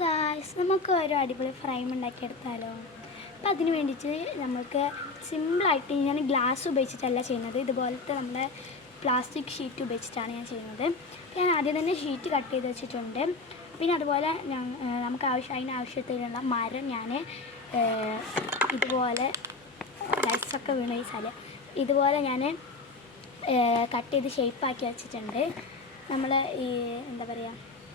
Guys, നമുക്ക് ഒരു അടിപൊളി ഫ്രെയിം ഉണ്ടാക്കിയെടുത്താലോ. അപ്പം അതിന് വേണ്ടിയിട്ട് നമുക്ക് സിമ്പിളായിട്ട് ഞാൻ ഗ്ലാസ് ഉപയോഗിച്ചിട്ടല്ല ചെയ്യുന്നത്, ഇതുപോലത്തെ നമ്മുടെ പ്ലാസ്റ്റിക് ഷീറ്റ് ഉപയോഗിച്ചിട്ടാണ് ഞാൻ ചെയ്യുന്നത്. ഞാൻ ആദ്യം തന്നെ ഷീറ്റ് കട്ട് ചെയ്ത് വെച്ചിട്ടുണ്ട്. പിന്നെ അതുപോലെ നമുക്ക് അതിനാവശ്യത്തിലുള്ള മരം ഞാൻ ഇതുപോലെ ലൈസൊക്കെ വീണ് വെച്ചാൽ ഇതുപോലെ ഞാൻ കട്ട് ചെയ്ത് ഷേപ്പാക്കി വെച്ചിട്ടുണ്ട്. നമ്മൾ ഈ എന്താ പറയുക,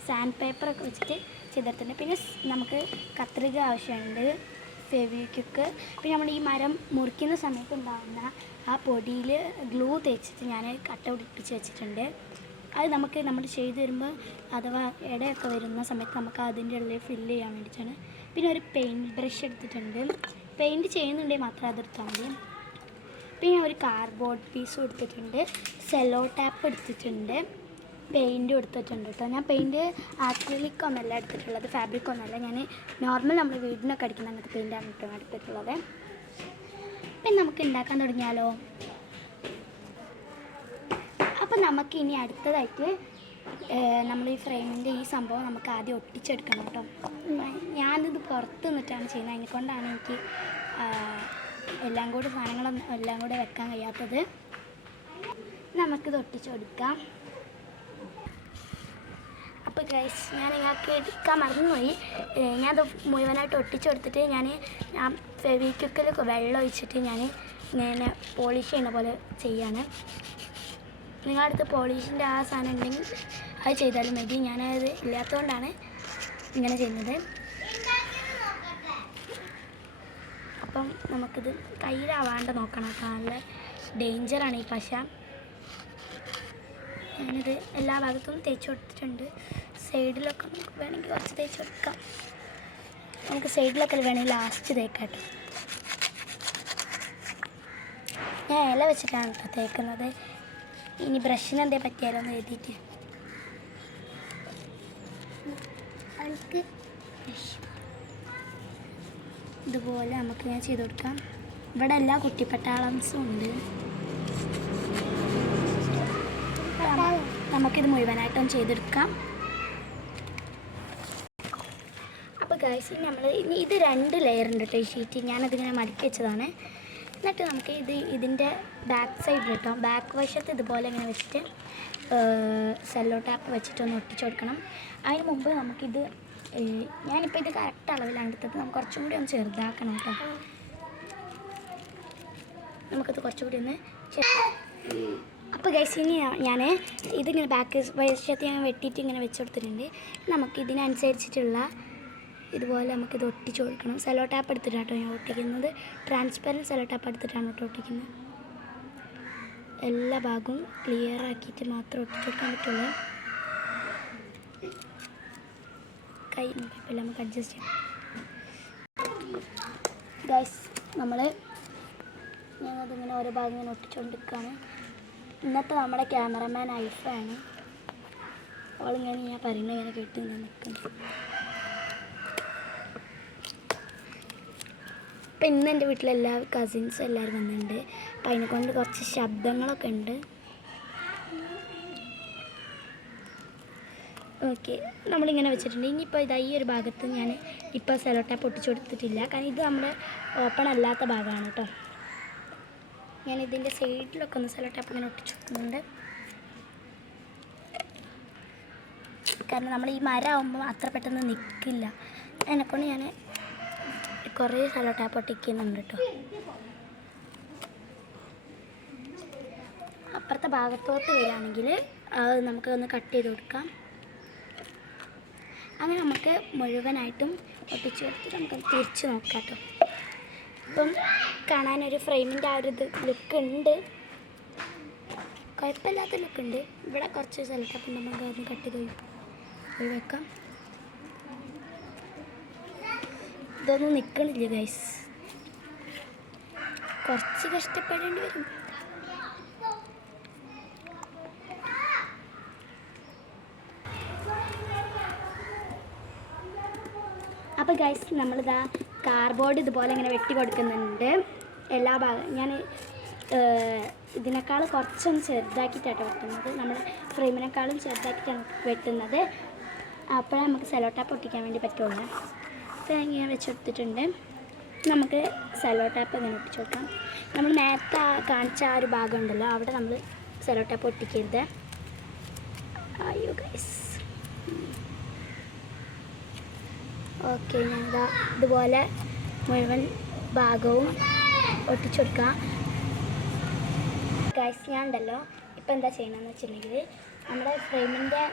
സാൻഡ് പേപ്പറൊക്കെ വെച്ചിട്ട് ചെയ്തെടുത്തിട്ടുണ്ട്. പിന്നെ നമുക്ക് കത്രിക ആവശ്യമുണ്ട്, ഫെവിക്വിക്ക്. പിന്നെ നമ്മൾ ഈ മരം മുറിക്കുന്ന സമയത്ത് ഉണ്ടാകുന്ന ആ പൊടിയിൽ ഗ്ലൂ തേച്ചിട്ട് ഞാൻ കട്ട പിടിപ്പിച്ച് വെച്ചിട്ടുണ്ട്. അത് നമ്മൾ ചെയ്ത് വരുമ്പോൾ അഥവാ ഇടയൊക്കെ വരുന്ന സമയത്ത് നമുക്ക് അതിൻ്റെ ഉള്ളിൽ ഫില്ല് ചെയ്യാൻ വേണ്ടിയിട്ടാണ്. പിന്നെ ഒരു പെയിൻറ്റ് ബ്രഷ് എടുത്തിട്ടുണ്ട്. പെയിൻറ്റ് ചെയ്യുന്നുണ്ടെങ്കിൽ മാത്രം അതെടുത്താൽ മതി. പിന്നെ ഒരു കാർഡ്ബോർഡ് പീസും എടുത്തിട്ടുണ്ട്, സെല്ലോ ടാപ്പ് എടുത്തിട്ടുണ്ട്, പെയിൻറ്റും എടുത്തിട്ടുണ്ട് കേട്ടോ. ഞാൻ പെയിൻറ്റ് ആക്രിലിക് ഒന്നല്ല എടുത്തിട്ടുള്ളത്, ഫാബ്രിക് ഒന്നല്ല, ഞാൻ നോർമൽ നമ്മൾ വീടിനൊക്കെ അടിക്കുന്ന അങ്ങനത്തെ പെയിൻറ്റാണ് കേട്ടോ എടുത്തിട്ടുള്ളത്. പിന്നെ നമുക്ക് ഉണ്ടാക്കാൻ തുടങ്ങിയാലോ. അപ്പം നമുക്ക് ഇനി അടുത്തതായിട്ട് നമ്മൾ ഈ ഫ്രെയിമിൻ്റെ ഈ സംഭവം നമുക്ക് ആദ്യം ഒട്ടിച്ചെടുക്കണം കേട്ടോ. ഞാനിത് പുറത്ത് നിന്നിട്ടാണ് ചെയ്യുന്നത്, അതിനെക്കൊണ്ടാണ് എനിക്ക് സാധനങ്ങളും എല്ലാം കൂടെ വെക്കാൻ കഴിയാത്തത്. നമുക്കിത് ഒട്ടിച്ചു കൊടുക്കാം. അപ്പോൾ ഗൈസ്, ഞാൻ നിങ്ങൾക്ക് എടുക്കാൻ മറന്നുപോയി. ഞാനത് മുഴുവനായിട്ട് ഒട്ടിച്ചു കൊടുത്തിട്ട് ഞാൻ ഫെവിക്വിക്കിൽ വെള്ളം ഒഴിച്ചിട്ട് ഞാൻ ഇങ്ങനെ പോളിഷ് ചെയ്യുന്ന പോലെ ചെയ്യാണ്. നിങ്ങളുടെ അടുത്ത് പോളിഷിൻ്റെ ആ സാധനം ഉണ്ടെങ്കിൽ അത് ചെയ്താലും മതി. ഞാനത് ഇല്ലാത്തതുകൊണ്ടാണ് ഇങ്ങനെ ചെയ്യുന്നത്. അപ്പം നമുക്കിത് കയ്യിലാവാണ്ട് നോക്കണം കേട്ടോ, നല്ല ഡേഞ്ചറാണ് ഈ പശ. ഞാനിത് എല്ലാ ഭാഗത്തും തേച്ച് കൊടുത്തിട്ടുണ്ട്. സൈഡിലൊക്കെ നമുക്ക് വേണമെങ്കിൽ കുറച്ച് തേച്ച് കൊടുക്കാം. നമുക്ക് സൈഡിലൊക്കെ വേണമെങ്കിൽ ലാസ്റ്റ് തേക്കാം കേട്ടോ. ഞാൻ ഇല വെച്ചിട്ടാണ് കേട്ടോ തേക്കുന്നത്. ഇനി ബ്രഷിന് എന്തേ പറ്റിയാലോ എന്ന് എഴുതിയിട്ട് ഇതുപോലെ നമുക്ക് ഞാൻ ചെയ്ത് കൊടുക്കാം. ഇവിടെ എല്ലാ കുട്ടിപ്പട്ടാളംസും ഉണ്ട്. നമുക്കിത് മുഴുവനായിട്ടും ചെയ്തെടുക്കാം. അപ്പോൾ ഗൈസ്, ഇനി ഇത് 2 ലെയർ ഉണ്ട് കേട്ടോ ഈ ഷീറ്റ്. ഞാനതിങ്ങനെ മടക്കി വെച്ചതാണ്. എന്നിട്ട് നമുക്ക് ഇതിൻ്റെ ബാക്ക് സൈഡ് കേട്ടോ, ബാക്ക് വശത്ത് ഇതുപോലെ ഇങ്ങനെ വെച്ചിട്ട് സെല്ലോ ടാപ്പ് വെച്ചിട്ടൊന്ന് ഒട്ടിച്ചു കൊടുക്കണം. അതിന് മുമ്പ് നമുക്കിത് ഞാനിപ്പോൾ ഇത് കറക്റ്റ് അളവിലാണ് എടുത്തത്. നമുക്ക് കുറച്ചും കൂടി ഒന്ന് ചെറുതാക്കണം കേട്ടോ. നമുക്കിത് കുറച്ചുകൂടി ഒന്ന് അപ്പോൾ ഗൈസ്, ഇനി ഞാൻ ഇതിങ്ങനെ ബാക്ക് വശത്ത് ഞാൻ വെട്ടിയിട്ട് ഇങ്ങനെ വെച്ച് കൊടുത്തിട്ടുണ്ട്. നമുക്ക് ഇതിനനുസരിച്ചിട്ടുള്ള ഇതുപോലെ നമുക്കിത് ഒട്ടിച്ച് കൊടുക്കണം. സെല്ലോ ടാപ്പ് എടുത്തിട്ടാണ് കേട്ടോ ഞാൻ ഒട്ടിക്കുന്നത്. ട്രാൻസ്പെറൻറ്റ് സെല്ലോ ടാപ്പ് എടുത്തിട്ടാണ് കേട്ടോ ഒട്ടിക്കുന്നത്. എല്ലാ ഭാഗവും ക്ലിയർ ആക്കിയിട്ട് മാത്രം ഒട്ടിച്ച് കൊടുക്കാൻ പറ്റുള്ളൂ. കൈ കുഴപ്പമില്ല, നമുക്ക് അഡ്ജസ്റ്റ് ചെയ്യാം. ഗൈസ്, ഞാനതിങ്ങനെ ഓരോ ഭാഗം ഇങ്ങനെ ഒട്ടിച്ചുകൊണ്ടിരിക്കുകയാണ്. ഇന്നത്തെ നമ്മുടെ ക്യാമറമാൻ ഐഫാണ്. അവളിങ്ങനെ ഞാൻ പറയുന്നത് ഇങ്ങനെ കേട്ട് ഇങ്ങനെ നിൽക്കുന്നു. അപ്പം ഇന്ന് എൻ്റെ വീട്ടിലെല്ലാ കസിൻസും എല്ലാവരും വന്നിട്ടുണ്ട്. അപ്പം അതിനെക്കൊണ്ട് കുറച്ച് ശബ്ദങ്ങളൊക്കെ ഉണ്ട്. ഓക്കെ, നമ്മളിങ്ങനെ വെച്ചിട്ടുണ്ട്. ഇനിയിപ്പോൾ ഈ ഒരു ഭാഗത്ത് ഞാൻ ഇപ്പോൾ സെല്ലോ ടാപ്പ് ഒട്ടിച്ചു കൊടുത്തിട്ടില്ല, കാരണം ഇത് നമ്മുടെ ഓപ്പൺ അല്ലാത്ത ഭാഗമാണ് കേട്ടോ. ഞാൻ ഇതിൻ്റെ സൈഡിലൊക്കെ ഒന്ന് സെല്ലോ ടാപ്പ് ഇങ്ങനെ ഒട്ടിച്ചു കൊടുക്കുന്നുണ്ട്. കാരണം നമ്മൾ ഈ മരം ആകുമ്പോൾ അത്ര പെട്ടെന്ന് നിൽക്കില്ല. അതിനെക്കൊണ്ട് ഞാൻ കുറേ സെല്ലോ ടാപ്പ് ഒട്ടിക്കുന്നുണ്ട് കേട്ടോ. അപ്പുറത്തെ ഭാഗത്തോട്ട് വരികയാണെങ്കിൽ അത് നമുക്ക് ഒന്ന് കട്ട് ചെയ്ത് കൊടുക്കാം. അങ്ങനെ നമുക്ക് മുഴുവനായിട്ടും ഒട്ടിച്ച് കൊടുത്തിട്ട് നമുക്കത് തിരിച്ച് നോക്കാം കേട്ടോ. ഇപ്പം കാണാനൊരു ഫ്രെയിമിൻ്റെ ആ ഒരു ലുക്ക് ഉണ്ട്, കുഴപ്പമില്ലാത്ത ലുക്കുണ്ട്. ഇവിടെ കുറച്ച് സെല്ലോ ടാപ്പ് നമുക്ക് അതൊന്ന് കട്ട് ചെയ്ത് വെക്കാം. ഇതൊന്നും നിൽക്കണില്ല ഗൈസ്, കുറച്ച് കഷ്ടപ്പെടേണ്ടി വരും. അപ്പോൾ ഗൈസ്, നമ്മളിതാ കാർഡ്ബോർഡ് ഇതുപോലെ ഇങ്ങനെ വെട്ടി കൊടുക്കുന്നുണ്ട്. എല്ലാ ഭാഗം ഞാൻ ഇതിനേക്കാൾ കുറച്ചൊന്ന് ചെറുതാക്കിയിട്ടാണ് വെട്ടുന്നത്. നമ്മുടെ ഫ്രെയിമിനേക്കാളും ചെറുതാക്കിയിട്ടാണ് വെട്ടുന്നത്. അപ്പോഴേ നമുക്ക് സെലോ ടാപ്പ് ഒട്ടിക്കാൻ വേണ്ടി പറ്റുള്ളൂ. അപ്പോൾ ഇങ്ങനെ വെച്ചെടുത്തിട്ടുണ്ട്. നമുക്ക് സെലോ ടാപ്പ് ഇങ്ങനെ ഒട്ടിച്ച് കൊടുക്കാം. നമ്മൾ നേരത്തെ കാണിച്ച ആ ഒരു ഭാഗം ഉണ്ടല്ലോ, അവിടെ നമ്മൾ സെലോ ടാപ്പ് ഒട്ടിക്കരുത്. അയ്യോ ഗൈസ്. ഓക്കെ, ഞാനിതാ ഇതുപോലെ മുഴുവൻ ഭാഗവും ഒട്ടിച്ചു കൊടുക്കാം. ഗൈസ്, ഞാൻ ഉണ്ടല്ലോ ഇപ്പം എന്താ ചെയ്യണമെന്ന് വെച്ചിട്ടുണ്ടെങ്കിൽ നമ്മുടെ ഫ്രെയിമിൻ്റെ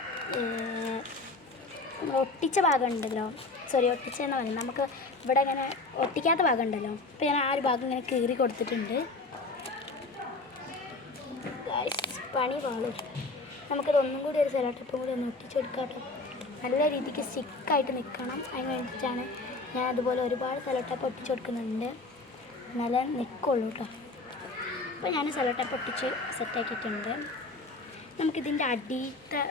ഒട്ടിച്ച ഭാഗം ഉണ്ടല്ലോ, ഒട്ടിച്ചെന്ന് പറയുന്നത് നമുക്ക് ഇവിടെ ഇങ്ങനെ ഒട്ടിക്കാത്ത ഭാഗം ഉണ്ടല്ലോ, അപ്പോൾ ഞാൻ ആ ഒരു ഭാഗം ഇങ്ങനെ കീറി കൊടുത്തിട്ടുണ്ട്. പണി പാളും. നമുക്കത് ഒന്നും കൂടി ഒരു സെലോ ടാപ്പും കൂടി ഒന്ന് ഒട്ടിച്ച് കൊടുക്കാം കേട്ടോ. നല്ല രീതിക്ക് സ്റ്റിക്കായിട്ട് നിൽക്കണം. അതിന് വേണ്ടിയിട്ടാണ് ഞാൻ അതുപോലെ ഒരുപാട് സെലോ ടാപ്പ് ഒട്ടിച്ച് കൊടുക്കുന്നുണ്ട്, നല്ല നിൽക്കുള്ളൂ കേട്ടോ. അപ്പോൾ ഞാൻ സെലോ ടാപ്പ് ഒട്ടിച്ച് സെറ്റാക്കിയിട്ടുണ്ട്. നമുക്കിതിൻ്റെ അടിയത്തെ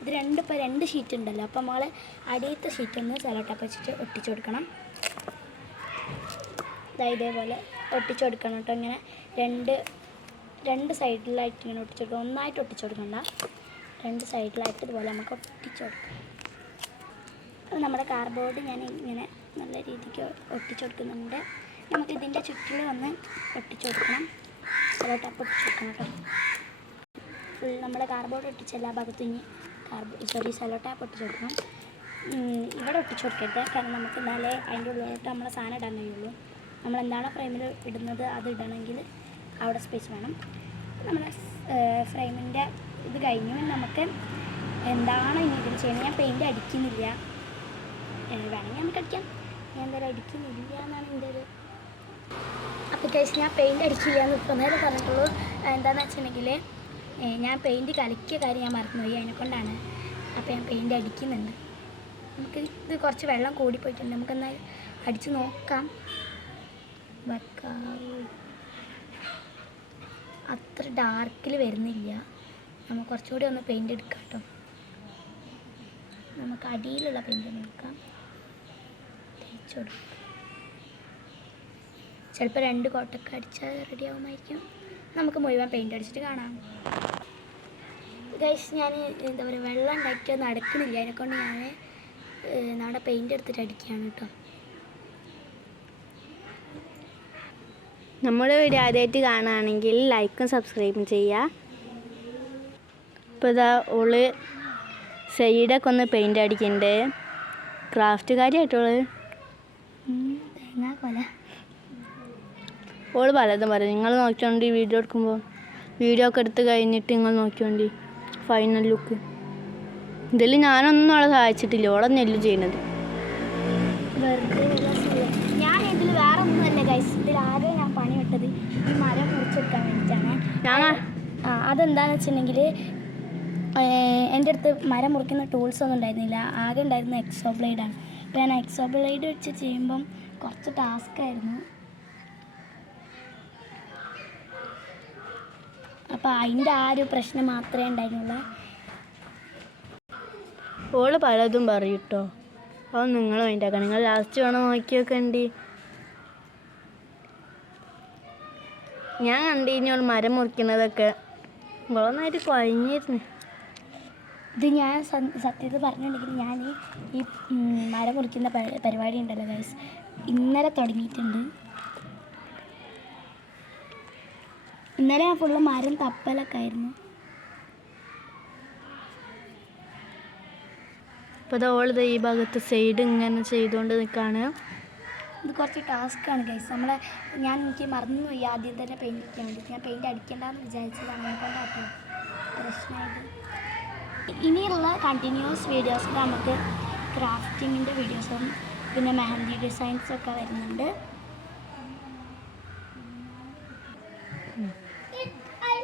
ഇത് രണ്ട് ഷീറ്റ് ഉണ്ടല്ലോ, അപ്പോൾ നമ്മൾ അടിയത്തെ ഷീറ്റൊന്ന് സെലോ ടാപ്പ് വെച്ചിട്ട് ഒട്ടിച്ച് കൊടുക്കണം. ഇതേപോലെ ഒട്ടിച്ച് കൊടുക്കണം കേട്ടോ. ഇങ്ങനെ രണ്ട് സൈഡിലായിട്ട് ഇങ്ങനെ ഒട്ടിച്ച് കൊടുക്കണം. ഒന്നായിട്ട് ഒട്ടിച്ച് കൊടുക്കണ്ട, രണ്ട് സൈഡിലായിട്ട് ഇതുപോലെ നമുക്ക് ഒട്ടിച്ച് കൊടുക്കാം. അത് നമ്മുടെ കാർഡ്ബോർഡ് ഞാൻ ഇങ്ങനെ നല്ല രീതിക്ക് ഒട്ടിച്ച് കൊടുക്കുന്നുണ്ട്. നമുക്കിതിൻ്റെ ചുറ്റിൽ വന്ന് ഒട്ടിച്ച് കൊടുക്കണം, സെലോ ടാപ്പ് ഒട്ടിച്ച് കൊടുക്കണം കേട്ടോ. ഫുൾ നമ്മുടെ കാർഡ്ബോർഡ് ഒട്ടിച്ച് എല്ലാ ഭാഗത്തും ഇനി സെലോ ടാപ്പ് ഒട്ടിച്ച് കൊടുക്കണം. ഇവിടെ ഒട്ടിച്ച് കൊടുക്കരുത്, കാരണം നമുക്ക് എന്നാലേ അതിൻ്റെ ഉള്ളിലോട്ട് നമ്മളെ സാധനം ഇടാൻ കഴിയുള്ളൂ. നമ്മളെന്താണോ ഫ്രെയിമിൽ ഇടുന്നത് അത് ഇടണമെങ്കിൽ അവിടെ സ്പേസ് വേണം. നമ്മുടെ ഫ്രെയിമിൻ്റെ ഇത് കഴിഞ്ഞു. നമുക്ക് എന്താണ് ഇനി ഇതിൽ ചെയ്യുന്നത്? ഞാൻ പെയിൻറ്റ് അടിക്കുന്നില്ല, വേണമെങ്കിൽ നമുക്ക് അടിക്കാം. ഞാൻ എന്തായാലും അടിക്കുന്നില്ല എന്നാണ് എൻ്റെ ഒരു. അപ്പോൾ കഴിച്ച് ഞാൻ പെയിൻറ്റ് അടിക്കില്ല എന്ന് ഇപ്പോൾ നേരെ പറഞ്ഞിട്ടുള്ളൂ. എന്താണെന്ന് വെച്ചിട്ടുണ്ടെങ്കിൽ ഞാൻ പെയിൻറ്റ് കലക്കിയ കാര്യം ഞാൻ മറന്നുപോയി, അതിനെക്കൊണ്ടാണ്. അപ്പോൾ ഞാൻ പെയിൻറ്റ് അടിക്കുന്നുണ്ട്. നമുക്ക് ഇത് കുറച്ച് വെള്ളം കൂടിപ്പോയിട്ടുണ്ട്, നമുക്കെന്നാൽ അടിച്ച് നോക്കാം. അത്ര ഡാർക്കിൽ വരുന്നില്ല, നമുക്ക് കുറച്ചുകൂടി ഒന്ന് പെയിൻറ്റ് എടുക്കാം കേട്ടോ. നമുക്ക് അടിയിലുള്ള പെയിൻറ്റ് എടുക്കാം, തേച്ച് കൊടുക്കാം. ചിലപ്പോൾ 2 കോട്ടൊക്കെ അടിച്ചാൽ റെഡി ആവുമായിരിക്കും. നമുക്ക് മുഴുവൻ പെയിൻറ്റ് അടിച്ചിട്ട് കാണാം. ഗൈസ്, ഞാൻ എന്താ പറയുക, വെള്ളം ഉണ്ടാക്കിയിട്ട് നടക്കണില്ല, അതിനെക്കൊണ്ട് ഞാൻ നമ്മുടെ പെയിൻറ്റ് എടുത്തിട്ട് അടിക്കുകയാണ് കേട്ടോ. നമ്മുടെ വീഡിയോ ആദ്യമായിട്ട് കാണുകയാണെങ്കിൽ ലൈക്കും സബ്സ്ക്രൈബും ചെയ്യുക. ഇപ്പോൾ ഇതാ ഓള് സൈഡൊക്കെ ഒന്ന് പെയിൻ്റ് അടിക്കുന്നുണ്ട്, ക്രാഫ്റ്റ് കാര്യമായിട്ടുള്ളത്. ഓള് പലതും പറയും. നിങ്ങൾ നോക്കിയോണ്ടി വീഡിയോ എടുക്കുമ്പോൾ, വീഡിയോ ഒക്കെ എടുത്ത് കഴിഞ്ഞിട്ട് നിങ്ങൾ നോക്കിയോണ്ടി ഫൈനൽ ലുക്ക്. ഇതിൽ ഞാനൊന്നും അവളെ സഹായിച്ചിട്ടില്ല, ഓളെ നെല്ല് ചെയ്യുന്നത്. ഞാൻ ഇതിൽ വേറെ ഒന്നുമല്ല ഗൈസ്, ഇതിലാകെ ഞാൻ പണിവിട്ടത് ഈ മരം മുറിച്ചെടുക്കാൻ വേണ്ടിയിട്ടാണ്. അതെന്താണെന്ന് വെച്ചിട്ടുണ്ടെങ്കിൽ എൻ്റെ അടുത്ത് മരം മുറിക്കുന്ന ടൂൾസ് ഒന്നും ഉണ്ടായിരുന്നില്ല, ആകെ ഉണ്ടായിരുന്ന എക്സോ ബ്ലേഡാണ്. അപ്പോൾ ഞാൻ എക്സോ ബ്ലേഡ് വെച്ച് ചെയ്യുമ്പം കുറച്ച് ടാസ്ക്കായിരുന്നു. അപ്പോൾ അതിൻ്റെ ആ ഒരു പ്രശ്നം മാത്രമേ ഉണ്ടായിരുന്നുള്ളൂ. ഓള് പലതും പറയും കേട്ടോ, അപ്പോൾ നിങ്ങൾ വേണ്ടിയാക്കാം. നിങ്ങൾ ലാസ്റ്റ് വേണം നോക്കി വെക്കണ്ടി. ഞാൻ കണ്ടിഞ്ഞോൾ മരം മുറിക്കുന്നതൊക്കെ വളർന്നായിട്ട് കുഴഞ്ഞിരുന്നു. ഇത് ഞാൻ സത്യത്തിൽ പറഞ്ഞിട്ടുണ്ടെങ്കിൽ ഞാൻ ഈ മരം മുറിക്കുന്ന പരിപാടി ഉണ്ടല്ലോ ഗൈസ്, ഇന്നലെ തുടങ്ങിയിട്ടുണ്ട്. ഇന്നലെ ഞാൻ ഫുള്ള് മരം തപ്പലൊക്കെ ആയിരുന്നു. അപ്പോൾ ഓളത് ഈ ഭാഗത്ത് സൈഡ് ഇങ്ങനെ ചെയ്തുകൊണ്ട് നിൽക്കുകയാണ്. ഇത് കുറച്ച് ടാസ്ക്കാണ് ഗൈസ്. എനിക്ക് മറന്നുപോയി ആദ്യം തന്നെ പെയിൻറ്റ് അടിക്കാൻ വേണ്ടിയിട്ട്. ഞാൻ പെയിൻറ്റ് അടിക്കേണ്ടെന്ന് വിചാരിച്ചതാണ്, അതുകൊണ്ടാട്ടോ പ്രശ്നമായത്. ഇനിയുള്ള കണ്ടിന്യൂസ് വീഡിയോസിൽ നമുക്ക് ക്രാഫ്റ്റിങ്ങിൻ്റെ വീഡിയോസും പിന്നെ മെഹന്തി ഡിസൈൻസൊക്കെ വരുന്നുണ്ട്.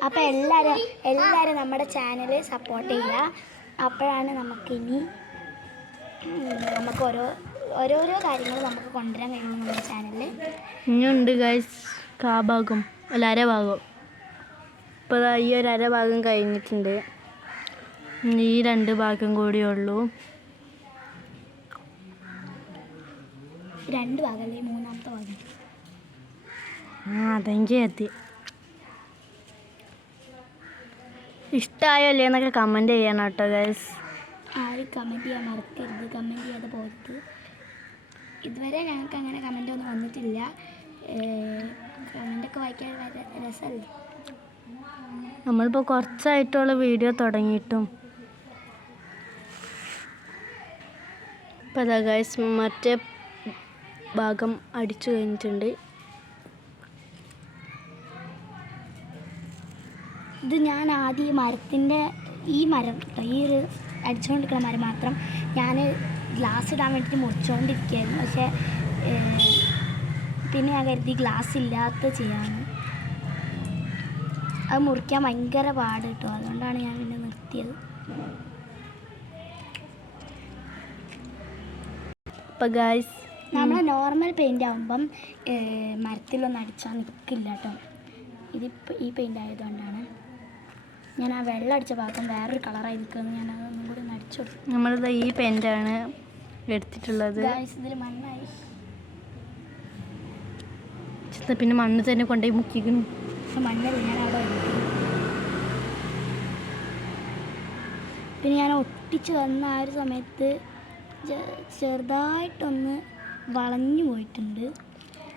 അപ്പോൾ എല്ലാവരും നമ്മുടെ ചാനൽ സപ്പോർട്ട് ചെയ്യുക. അപ്പോഴാണ് നമുക്കിനി നമുക്ക് ഓരോരോ കാര്യങ്ങൾ നമുക്ക് കൊണ്ടുവരാൻ കഴിയുള്ളൂ നമ്മുടെ ചാനലിൽ. ഇനിയുണ്ട് ഗൈസ് ഭാഗം, അരഭാഗം. ഇപ്പോൾ ഈ ഒരു അരഭാഗം കഴിഞ്ഞിട്ടുണ്ട്, ഈ 2 ഭാഗം കൂടിയേ ഉള്ളൂ. 2 ഭാഗമല്ലേ, 3ാമത്തെ ഭാഗം. അതെനിക്ക് എത്തി. ഇഷ്ടമായോ അല്ലേ എന്നൊക്കെ കമൻറ്റ് ചെയ്യണം കേട്ടോ ഗൈസ്. ആരും കമൻറ്റ് ചെയ്യാൻ മറക്കരുത്, കമൻറ്റ് ചെയ്യാതെ പോകരുത്. ഇതുവരെ ഞങ്ങൾക്ക് അങ്ങനെ കമൻ്റ് ഒന്നും വന്നിട്ടില്ല. കമൻ്റൊക്കെ വായിക്കാൻ രസമല്ലേ. നമ്മളിപ്പോൾ കുറച്ചായിട്ടുള്ള വീഡിയോ തുടങ്ങിയിട്ടും. ഇപ്പോൾ അതാ ഗൈസ് മറ്റേ ഭാഗം അടിച്ചു കഴിഞ്ഞിട്ടുണ്ട്. ഇത് ഞാൻ ആദ്യം മരത്തിൻ്റെ ഈ മരം, ഈ ഒരു അടിച്ചുകൊണ്ടിരിക്കുന്ന മരം മാത്രം ഞാൻ ഗ്ലാസ് ഇടാൻ വേണ്ടിയിട്ട് മുറിച്ചുകൊണ്ടിരിക്കുകയായിരുന്നു. പക്ഷേ പിന്നെ ഞാൻ കരുതി ഗ്ലാസ് ഇല്ലാത്ത ചെയ്യാമെന്ന്. അത് മുറിക്കാൻ ഭയങ്കര പാട് കിട്ടും, അതുകൊണ്ടാണ് ഞാൻ പിന്നെ നിർത്തിയത്. അപ്പോൾ ഗൈസ് നമ്മൾ നോർമൽ പെയിൻ്റ് ആകുമ്പം മരത്തിലൊന്നും അടിച്ചാൽ നിൽക്കില്ല കേട്ടോ. ഇതിപ്പോൾ ഈ പെയിൻ്റ് ആയതുകൊണ്ടാണ് ഞാൻ ആ വെള്ളം അടിച്ച ഭാഗം വേറൊരു കളറായി നിൽക്കുന്നത്. ഞാൻ അതൊന്നും കൂടി ഒന്ന് അടിച്ചു കൊടുത്തു. നമ്മളിത് ഈ പെയിൻ്റാണ് എടുത്തിട്ടുള്ളത്. ഇതിൽ മണ്ണായി. പിന്നെ മണ്ണ് തന്നെ കൊണ്ടുപോയി മുക്കിക്കുന്നു. മണ്ണല്ല, ഞാൻ അവിടെ വയ്ക്കുന്നു. പിന്നെ ഞാൻ ഒട്ടിച്ച് വന്ന ആ ഒരു സമയത്ത് ചെറുതായിട്ടൊന്ന് വളഞ്ഞു പോയിട്ടുണ്ട്.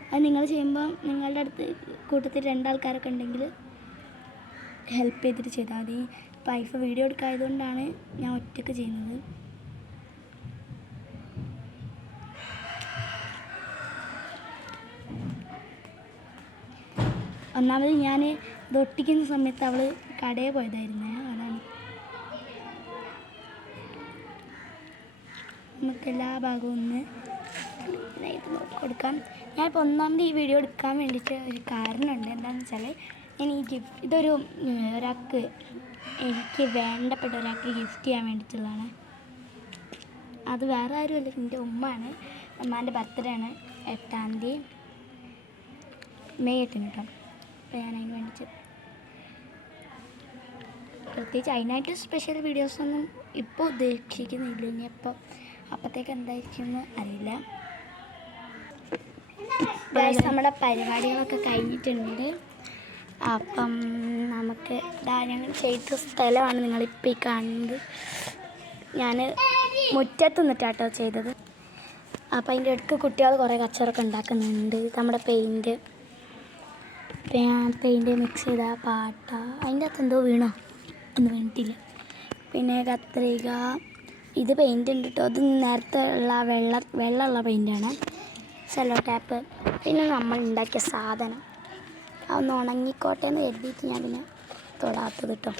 അത് നിങ്ങൾ ചെയ്യുമ്പം നിങ്ങളുടെ അടുത്ത് കൂട്ടത്തിൽ 2 ആൾക്കാരൊക്കെ ഉണ്ടെങ്കിൽ ഹെൽപ്പ് ചെയ്തിട്ട് ചെയ്താൽ മതി. ഇപ്പോൾ ഐഫ വീഡിയോ എടുക്കായതുകൊണ്ടാണ് ഞാൻ ഒറ്റയ്ക്ക് ചെയ്യുന്നത്. ഒന്നാമത് ഞാൻ ഇത് ഒട്ടിക്കുന്ന സമയത്ത് അവൾ കടയിൽ പോയതായിരുന്നു. അതാണ് നമുക്ക് എല്ലാ ഭാഗവും ഒന്ന് ഇത് കൊടുക്കാം. ഞാനിപ്പോൾ ഒന്നാമത് ഈ വീഡിയോ എടുക്കാൻ വേണ്ടിയിട്ട് ഒരു കാരണമുണ്ട്. എന്താണെന്ന് വെച്ചാൽ ഞാൻ ഈ ഇതൊരു ഒരാൾക്ക്, എനിക്ക് വേണ്ടപ്പെട്ട ഒരാൾക്ക് ഗിഫ്റ്റ് ചെയ്യാൻ വേണ്ടിയിട്ടുള്ളതാണ്. അത് വേറെ ആരുമല്ല, എൻ്റെ ഉമ്മയാണ്. ഉമ്മാൻ്റെ ബർത്ത്ഡേ ആണ് 8-ാം തീയതി, മെയ് 8-ന് കേട്ടോ. അപ്പോൾ ഞാൻ അതിന് വേണ്ടിയിട്ട് പ്രത്യേകിച്ച് അതിനായിട്ട് സ്പെഷ്യൽ വീഡിയോസൊന്നും ഇപ്പോൾ ഉദ്ദേശിക്കുന്നില്ല. ഇനി അപ്പോഴത്തേക്ക് എന്തായിരിക്കും എന്ന് അറിയില്ല. നമ്മുടെ പരിപാടികളൊക്കെ കഴിഞ്ഞിട്ടുണ്ട്. അപ്പം നമുക്ക് ഞങ്ങൾ ചെയ്ത സ്ഥലമാണ് നിങ്ങളിപ്പോൾ ഈ കാണുന്നത്. ഞാൻ മുറ്റത്ത് നിന്നിട്ടാട്ടോ ചെയ്തത്. അപ്പോൾ അതിൻ്റെ ഇടയ്ക്ക് കുട്ടികൾ കുറേ കച്ചറൊക്കെ ഉണ്ടാക്കുന്നുണ്ട്. നമ്മുടെ പെയിൻറ്റ് മിക്സ് ചെയ്ത പാട്ട, അതിൻ്റെ അകത്ത് എന്തോ വീണോ ഒന്നും വീണിട്ടില്ല. പിന്നെ കത്രിക, ഇത് പെയിൻ്റ് ഉണ്ട് കേട്ടോ. അത് നേരത്തെ ഉള്ള വെള്ളമുള്ള പെയിൻ്റാണ്. Cello tap. പിന്നെ നമ്മൾ ഉണ്ടാക്കിയ സാധനം അതൊന്ന് ഉണങ്ങിക്കോട്ടെ എന്ന് കരുതിയിട്ട് ഞാൻ പിന്നെ തൊടാത്തത് കേട്ടോ.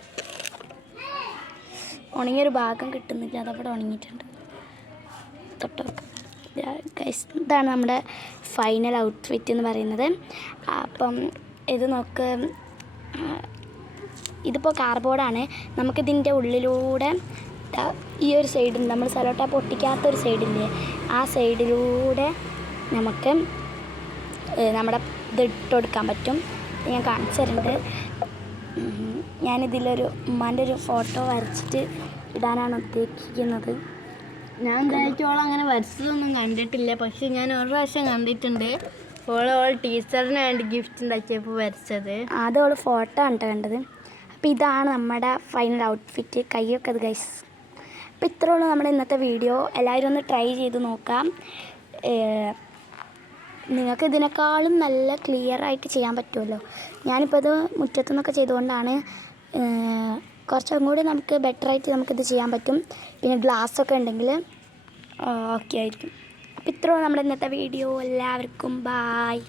ഉണങ്ങിയൊരു ഭാഗം കിട്ടുന്നില്ല, അതവിടെ ഉണങ്ങിയിട്ടുണ്ട്. തൊട്ട് ഗൈസ്, ഇതാണ് നമ്മുടെ ഫൈനൽ ഔട്ട്ഫിറ്റ് എന്ന് പറയുന്നത്. അപ്പം ഇത് നോക്ക്, ഇതിപ്പോൾ കാർഡ്ബോർഡാണ്. നമുക്കിതിൻ്റെ ഉള്ളിലൂടെ ഈ ഒരു സൈഡിൽ നമ്മൾ സെല്ലോ ടാപ്പ് ഒട്ടിക്കാത്തൊരു സൈഡില്ലേ, ആ സൈഡിലൂടെ നമുക്ക് നമ്മുടെ ഇത് ഇട്ട് കൊടുക്കാൻ പറ്റും. ഞാൻ കാണിച്ചു തരുന്നുണ്ട്. ഞാനിതിലൊരു ഉമ്മാൻ്റെ ഒരു ഫോട്ടോ വരച്ചിട്ട് ഇടാനാണ് ഉദ്ദേശിക്കുന്നത്. ഞാൻ എന്തായാലും ഓൾ അങ്ങനെ വരച്ചതൊന്നും കണ്ടിട്ടില്ല, പക്ഷെ ഞാൻ ഒരു പ്രാവശ്യം കണ്ടിട്ടുണ്ട്. ഓൾ ടീച്ചറിന് വേണ്ടി ഗിഫ്റ്റ് ഉണ്ടാക്കിയപ്പോൾ വരച്ചത്. ആദ്യം ഓൾ ഫോട്ടോ ആണ് കണ്ടത്. അപ്പോൾ ഇതാണ് നമ്മുടെ ഫൈനൽ ഔട്ട്ഫിറ്റ്. കൈയൊക്കെ അത് ഗൈസ്. അപ്പോൾ ഇത്രേ ഉള്ളൂ നമ്മുടെ ഇന്നത്തെ വീഡിയോ. എല്ലാവരും ഒന്ന് ട്രൈ ചെയ്ത് നോക്കാം. നിങ്ങൾക്ക് ഇതിനേക്കാളും നല്ല ക്ലിയർ ആയിട്ട് ചെയ്യാൻ പറ്റുമല്ലോ. ഞാനിപ്പോൾ ഇത് മുറ്റത്തുനിന്നൊക്കെ ചെയ്തുകൊണ്ടാണ് കുറച്ചും കൂടി നമുക്ക് ബെറ്ററായിട്ട് നമുക്കിത് ചെയ്യാൻ പറ്റും. പിന്നെ ഗ്ലാസ്സൊക്കെ ഉണ്ടെങ്കിൽ ഓക്കെ ആയിരിക്കും. അപ്പോൾ ഇത്രയും നമ്മുടെ ഇന്നത്തെ വീഡിയോ. എല്ലാവർക്കും ബായ്.